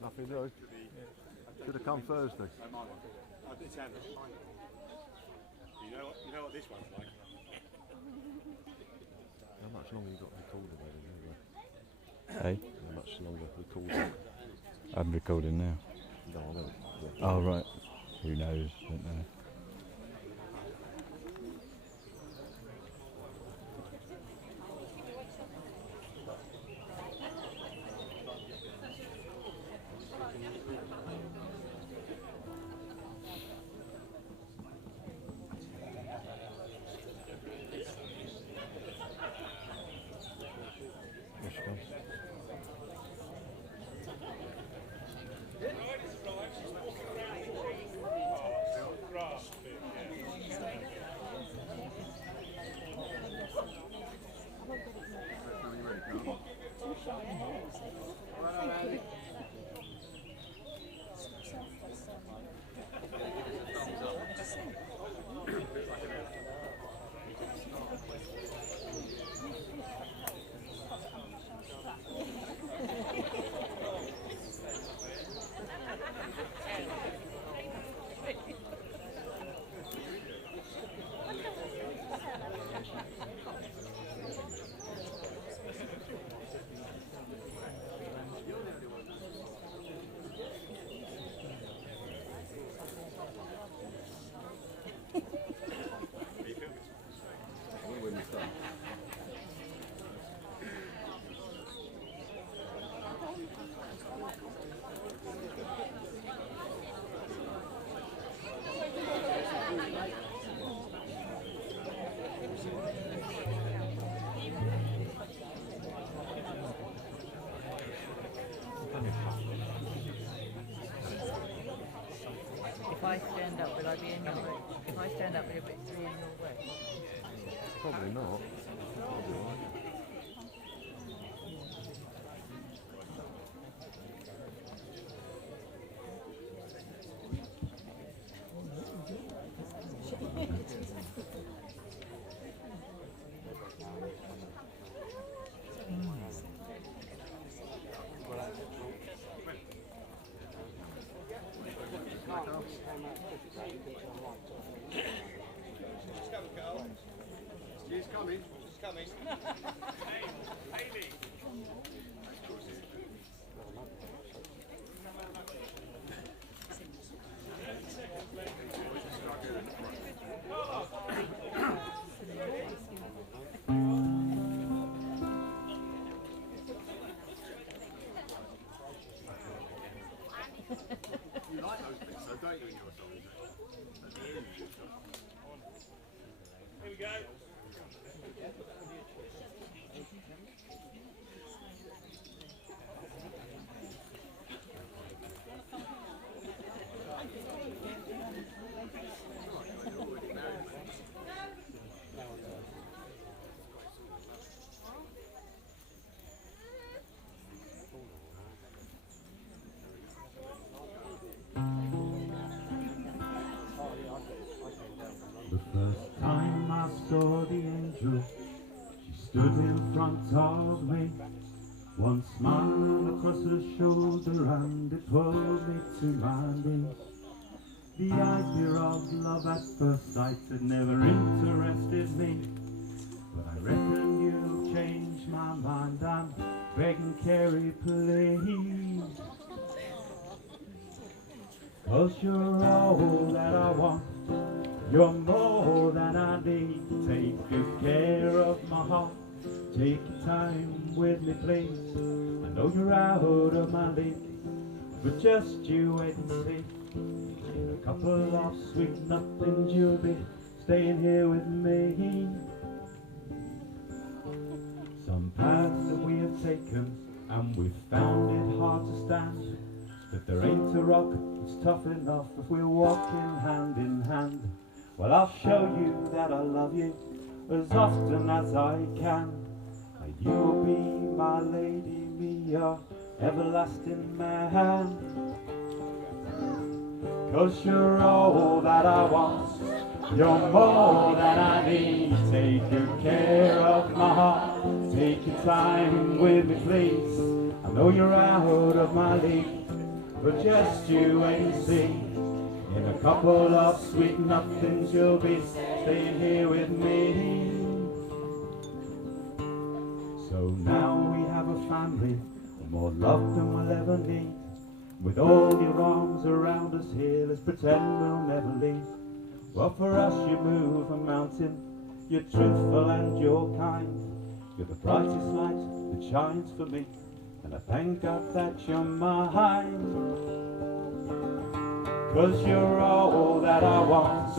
Nothing to do. Should have come Thursday. You know what this one's like. How much longer you got recording anyway? Hey? How much longer recording? I'm recording now. No, I mean, yeah. Oh, right. Who knows? Don't know. Here she comes. If I stand up, will I be in your way? If I stand up, will it be in your way? Probably not. Probably not. She's coming. She's coming. Haley. You like those bits, though, don't you, in your songs? Here we go. The first time I saw the angel, she stood in front of me. One smile across her shoulder and it pulled me to my knees. The idea of love at first sight had never interested me, but I reckon you'll change my mind. I'm begging Kerrie, please, 'cause you're all that I want. You're more than I need. Take good care of my heart. Take your time with me, please. I know you're out of my league, but just you wait and see. In a couple of sweet nothings, you'll be staying here with me. Some paths that we have taken, and we've found it hard to stand. But there ain't a rock that's tough enough if we're walking hand in hand. Well, I'll show you that I love you as often as I can. And you will be my lady, me your everlasting man. 'Cause you're all that I want, you're more than I need. Take good care of my heart, take your time with me, please. I know you're out of my league, but just you wait and see. In a couple of sweet nothings you'll be staying here with me. So now we have a family, more love than we'll ever need. With all your arms around us here, let's pretend we'll never leave. Well, for us you move a mountain, you're truthful and you're kind. You're the brightest light that shines for me, and I thank God that you're mine. 'Cause you're all that I want,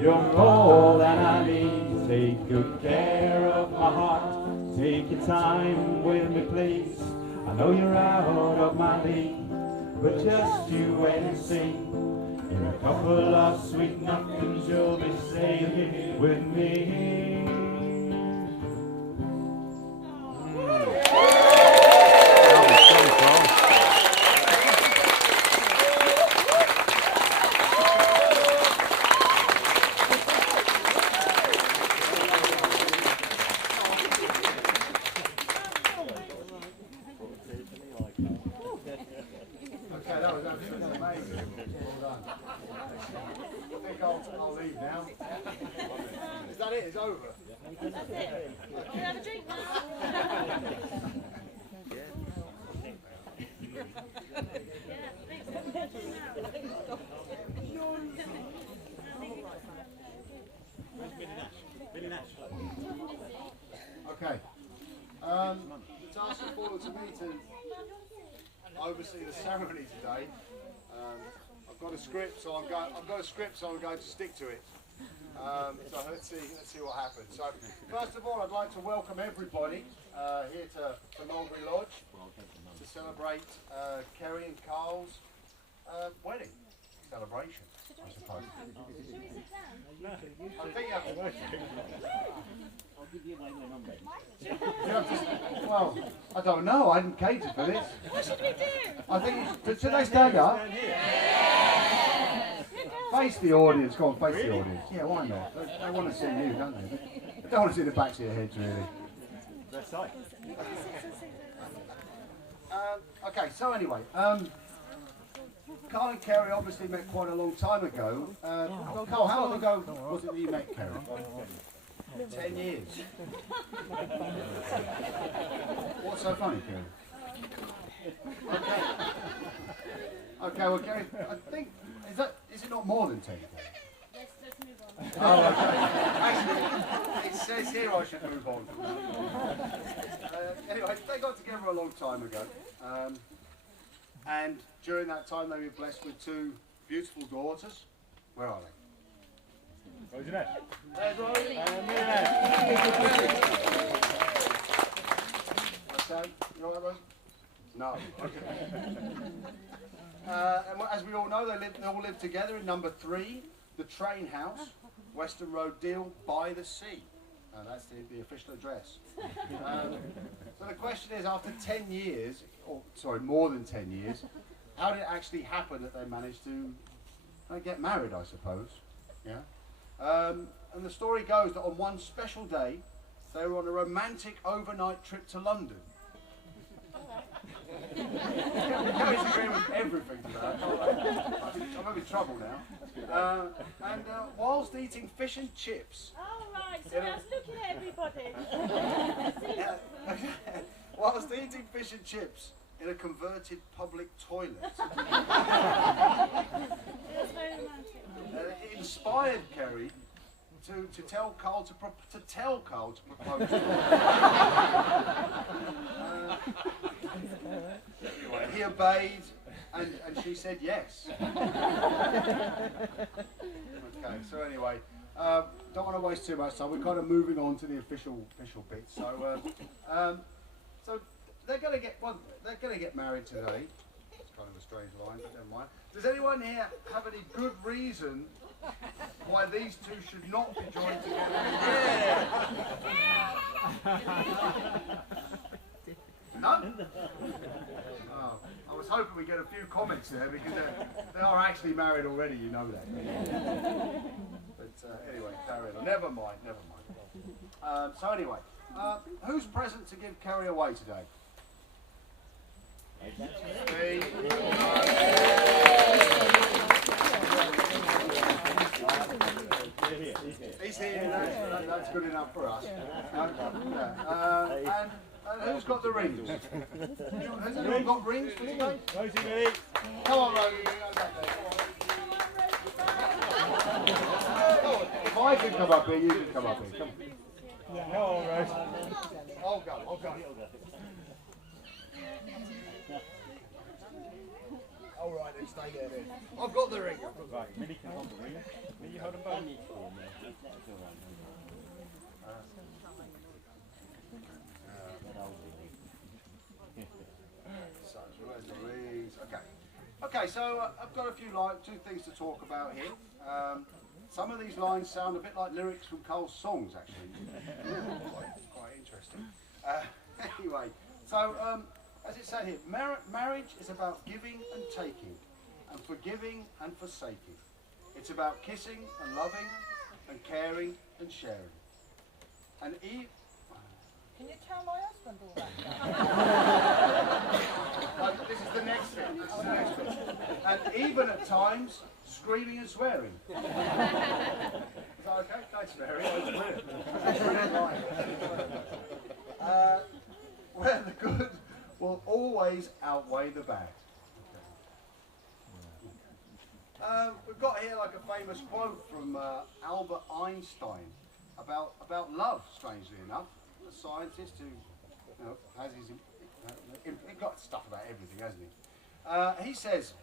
you're all that I need. Take good care of my heart, take your time with me please. I know you're out of my league, but just you wait and see. In a couple of sweet nothings you'll be staying here with me. Okay, that was absolutely amazing. Well done. I think I'll leave now. Is that it? It's over? That's it. Can we have a drink now? Okay. The task has fallen to me to oversee the ceremony today. I've got a script, so I'm going to stick to it. So let's see what happens. So first of all, I'd like to welcome everybody here to Mulberry Lodge to celebrate Kerrie and Carl's wedding celebration, I suppose. Should we sit down? I think you have to. Well, I don't know. I didn't cater for this. What should we do? I think. Should they stand up? Face the audience. Go on, face the audience. Yeah, why not? They want to see you, don't they? They don't want to see the backs of your heads, really. Okay, so anyway, Carl and Kerrie obviously met quite a long time ago. Carl, how long ago was it that you met Kerrie? 10 years. What's so funny, Kerrie? Okay, well, Kerrie, I think, is it not more than 10? Let's move on. Oh, okay. Actually, it says here I should move on. Anyway, they got together a long time ago. And during that time, they were blessed with two beautiful daughters. Where are they? There's Rosie. What's that? You all right, Rosie? No. Okay. And as we all know, they all live together in number 3, the Train House, Western Road, Deal, by the sea. That's the official address. So the question is, after 10 years, or sorry, more than 10 years, how did it actually happen that they managed to get married, I suppose? Yeah. And the story goes that on one special day, they were on a romantic overnight trip to London. Kerrie's agreeing with everything today. I'm in trouble now. And whilst eating fish and chips. Oh, right. Sorry, I was looking at everybody. Whilst eating fish and chips in a converted public toilet. It was very romantic. It inspired Kerrie to tell Carl to propose to her. Anyway, he obeyed, and she said yes. Okay, so anyway, don't want to waste too much time. We're kind of moving on to the official bit. So, so they're going to get married today. It's kind of a strange line, but never mind. Does anyone here have any good reason why these two should not be joined together? None? Oh, I was hoping we'd get a few comments there because they are actually married already, you know that. But anyway, carry on. Never mind. So anyway, who's present to give Kerrie away today? Me. He's here. That's good enough for us. And who's got the rings? Has anyone got rings for today? Rosie, Millie. Come on, Rosie. You go back there. If I can come up here, you can come up here. Come on. Come on, Rose. I'll go. All right, then stay there then. I've got the ring. Right, Millie can hold the ring. Millie, hold them both. So where's the rings? Okay, so I've got two things to talk about here. Some of these lines sound a bit like lyrics from Cole's songs, actually. quite interesting. Anyway, so as it said here, marriage is about giving and taking, and forgiving and forsaking. It's about kissing and loving, and caring and sharing. And Can you tell my husband all that? this is the next bit. And even at times, screaming and swearing. Is that okay? Thanks, Mary. That's brilliant. Where the good will always outweigh the bad. We've got here like a famous quote from Albert Einstein about love, strangely enough. A scientist who has his he's got stuff about everything, hasn't he? He says,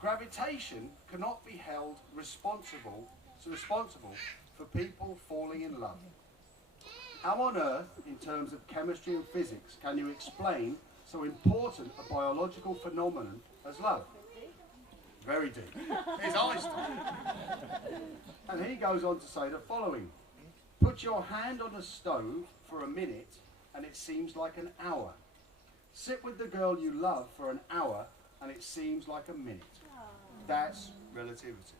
gravitation cannot be held responsible for people falling in love. How on earth, in terms of chemistry and physics, can you explain so important a biological phenomenon as love? Very deep. Here's Einstein. And he goes on to say the following. Put your hand on a stove for a minute and it seems like an hour. Sit with the girl you love for an hour and it seems like a minute. That's relativity.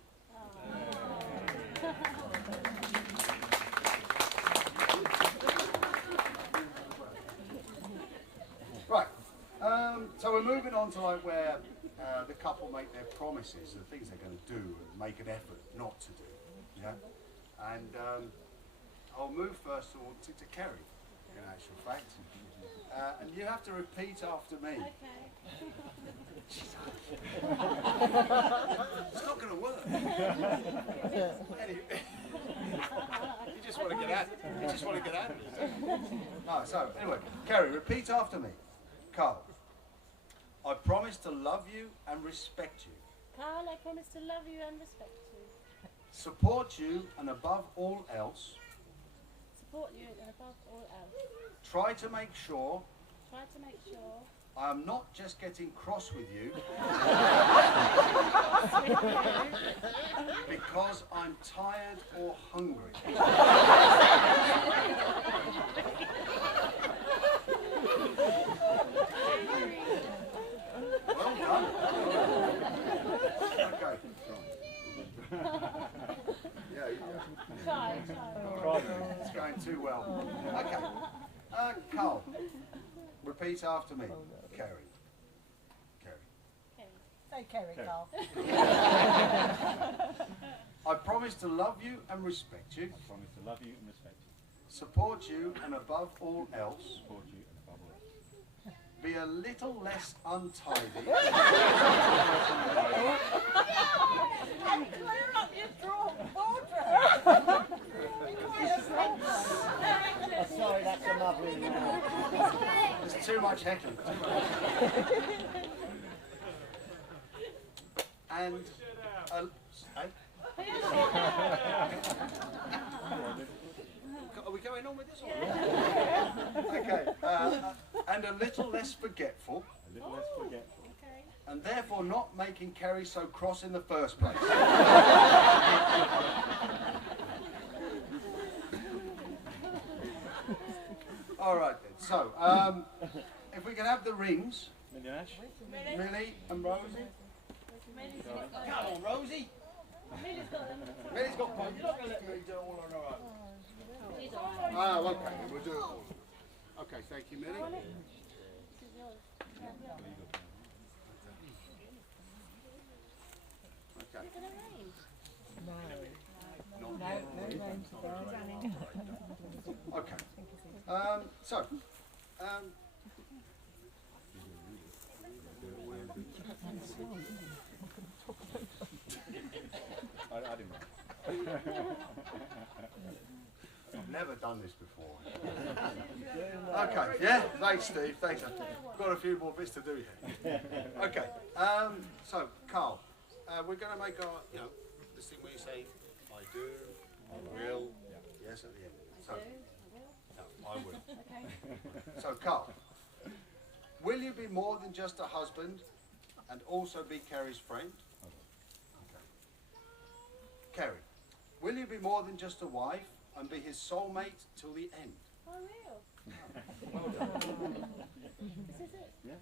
Right, so we're moving on to like where the couple make their promises, the things they're going to do and make an effort not to do. Yeah, and I'll move first to Kerrie, in actual fact, and you have to repeat after me. Okay. It's not going to work. Anyway, you just want to get out. You just want to get out of it. No, so anyway, Kerrie, repeat after me. Carl, I promise to love you and respect you. Carl, I promise to love you and respect you. Support you and above all else, Support you and above all else. try to make sure Try to make sure I am not just getting cross with you because I'm tired or hungry. Well done. Okay. Yeah, try. it's going too well. Okay. Carl, repeat after me. Kerrie. Say Kerrie, Carl. I promise to love you and respect you, I promise to love you and respect you. support you and above all else, Support you and above all else. be a little less untidy, And clear up your wardrobe. Sorry, that's a lovely there's too much heckling. And are we going on with this? Okay. And a little less forgetful, A little less forgetful. Okay. and therefore not making Kerrie so cross in the first place. All right then. So, if we can have the rings, Millie and Ash. Millie and Rosie. Come on, Rosie. Millie's got them. Millie's got one. You're not going to let me do it all on her own. He's all right. Oh, okay. We'll do it all. Okay, thank you, Millie. This is yours. Okay. You're gonna rain. Okay. I didn't mind. I've never done this before. Okay, yeah, thanks Steve, thanks. I've got a few more bits to do here. Okay, so Carl, we're going to make our, this thing where you say, I do, I will, yes at the end. So, no, I will. Okay. So Carl, will you be more than just a husband and also be Kerrie's friend? Okay. Kerrie, will you be more than just a wife and be his soulmate till the end? I will. Well done. This is it. Yeah.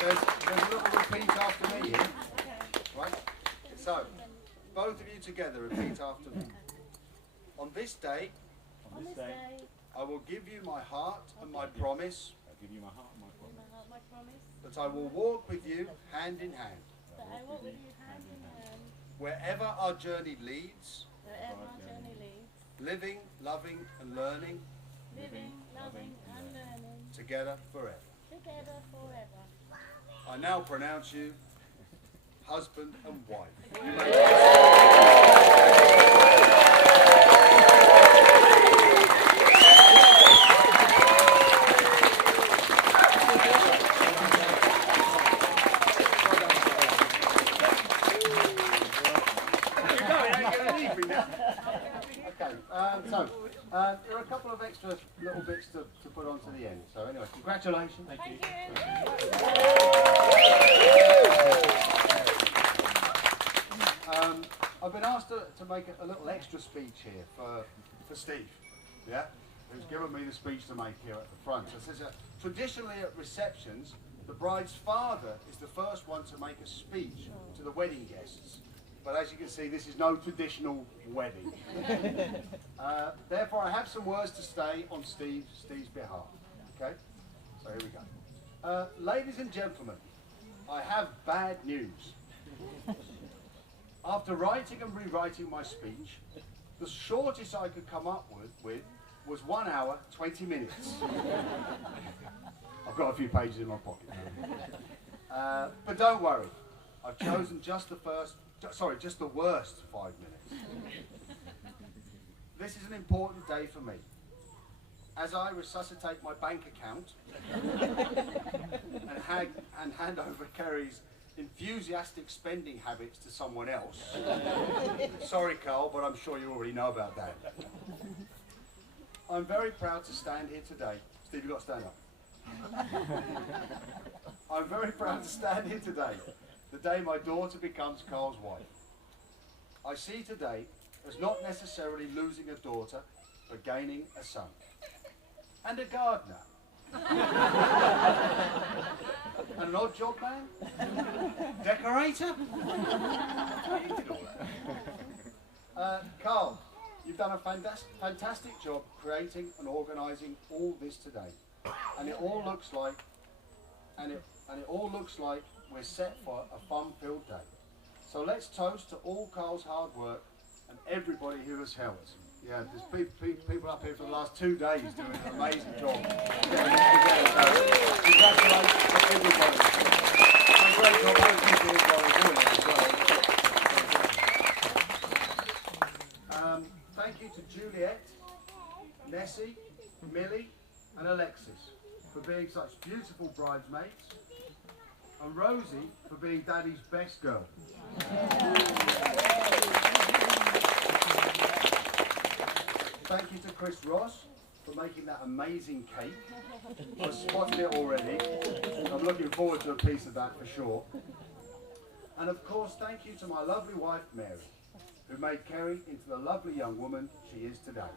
There's a little repeat after me here. Right? So, both of you together repeat after me. On this day, On this day, I will give you my heart and my promise I'll give you my heart and my promise. my promise that I will walk with you hand in hand. that I walk with you hand in hand Wherever our journey leads, wherever our journey leads, living, loving and learning living, loving and learning together forever. together forever. I now pronounce you husband and wife. There are a couple of extra little bits to put on to the end. So anyway, congratulations. Thank you. I've been asked to make a little extra speech here for Steve, yeah, who's given me the speech to make here at the front. So it says, traditionally at receptions, the bride's father is the first one to make a speech to the wedding guests. But as you can see, this is no traditional wedding. Therefore, I have some words to say on Steve's behalf. Okay? So here we go. Ladies and gentlemen, I have bad news. After writing and rewriting my speech, the shortest I could come up with was 1 hour, 20 minutes. I've got a few pages in my pocket. But don't worry, I've chosen just the worst 5 minutes. This is an important day for me. As I resuscitate my bank account and hand over Kerrie's enthusiastic spending habits to someone else. Sorry, Carl, but I'm sure you already know about that. I'm very proud to stand here today. Steve, you've got to stand up. I'm very proud to stand here today, the day my daughter becomes Carl's wife. I see today as not necessarily losing a daughter, but gaining a son. And a gardener. And an odd job man? Decorator? You did all that. Carl, you've done a fantastic job creating and organising all this today. And it all looks like we're set for a fun-filled day. So let's toast to all Carl's hard work and everybody who has helped. Yeah, there's people up here for the last 2 days doing an amazing job. Congratulations to everybody. And great job other people are doing it as well. Thank you to Juliet, Nessie, Millie and Alexis for being such beautiful bridesmaids, and Rosie for being Daddy's best girl. Thank you to Chris Ross for making that amazing cake. I've spotted it already. I'm looking forward to a piece of that for sure. And of course, thank you to my lovely wife, Mary, who made Kerrie into the lovely young woman she is today.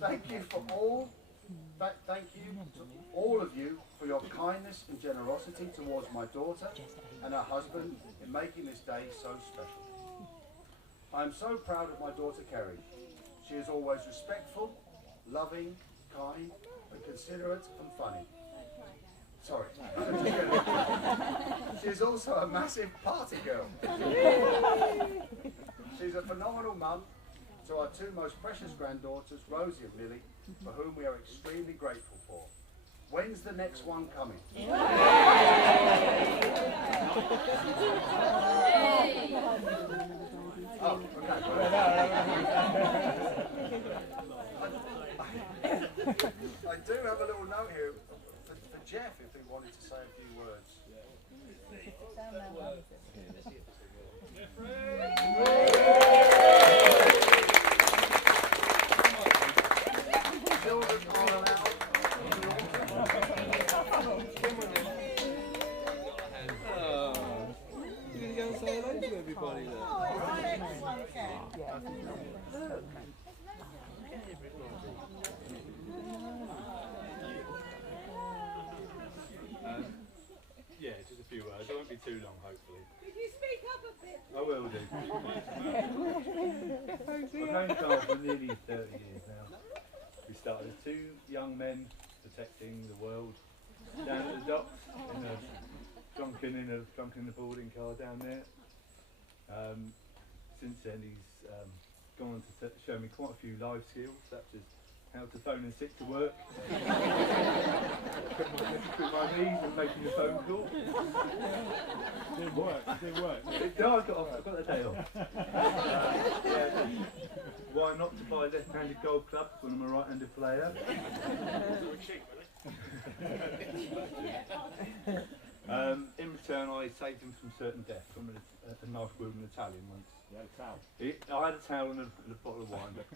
Thank you for all Thank you to all of you for your kindness and generosity towards my daughter and her husband in making this day so special. I am so proud of my daughter Kerrie. She is always respectful, loving, kind, and considerate and funny. Sorry. She is also a massive party girl. She's a phenomenal mum to our two most precious granddaughters, Rosie and Millie, for whom we are extremely grateful for. When's the next one coming? Oh, okay. I do have a little note here for Jeff if he wanted to say a few words. Children are allowed. You're going to go and say hello to everybody there. Yeah, just a few words. It won't be too long, hopefully. Could you speak up a bit? I will do. I've known Carl for nearly 30 years now. We started as two young men protecting the world down at the docks drunken in a boarding car down there. Since then he's gone on to show me quite a few life skills, such as how to phone in sick to work, with my knees and making a phone call. Didn't work. No, I've got a day off. Yeah, why not to buy left-handed golf clubs when I'm a right-handed player? In return, I saved him from certain death from a knife wielding Italian once. You had a towel. I had a towel and a bottle of wine, but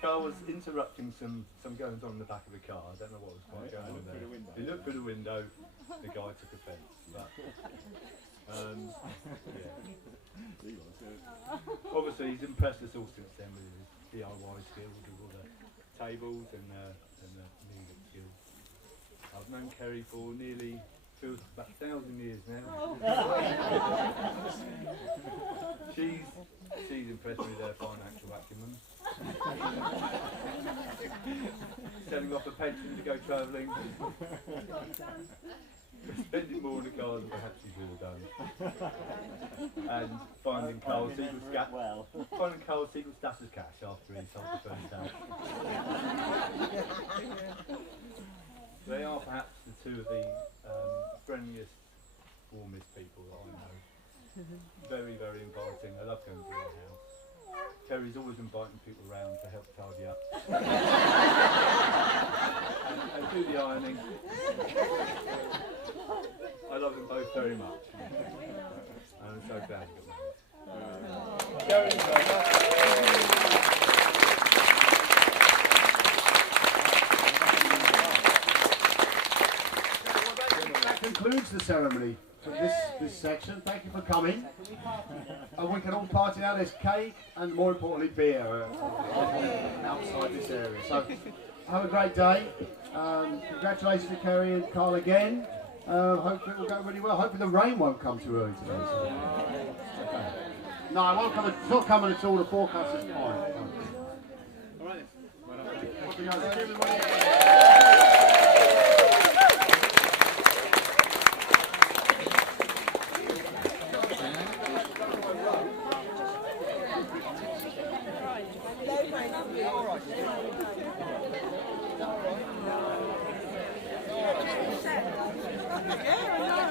Carl was interrupting some goings on in the back of the car. I don't know what was quite going on there. He looked through the window. The guy took offence. But, yeah. Obviously, he's impressed us all since then with his DIY skills, with all the tables and the music skills. I've known Kerrie for nearly, feels about 1,000 years now. She's impressed me with her financial acumen. Selling off a pension to go travelling. Spending more on the car than perhaps she should have done. And finding Carl Siegel's stashes cash after he sold the first house. They are perhaps the two of the friendliest, warmest people that I know. Very, very inviting. I love going to their house. Kerrie's always inviting people around to help tidy up. and do the ironing. I love them both very much. And I'm so glad you got married. That concludes the ceremony for this section. Thank you for coming. And we can all party now. There's cake and, more importantly, beer outside this area. So have a great day. Congratulations to Kerrie and Carl again. Hopefully it will go really well. Hopefully the rain won't come too early today. So. Okay. No, it won't come. It's not coming at all. The forecast is fine. All right then. Yeah,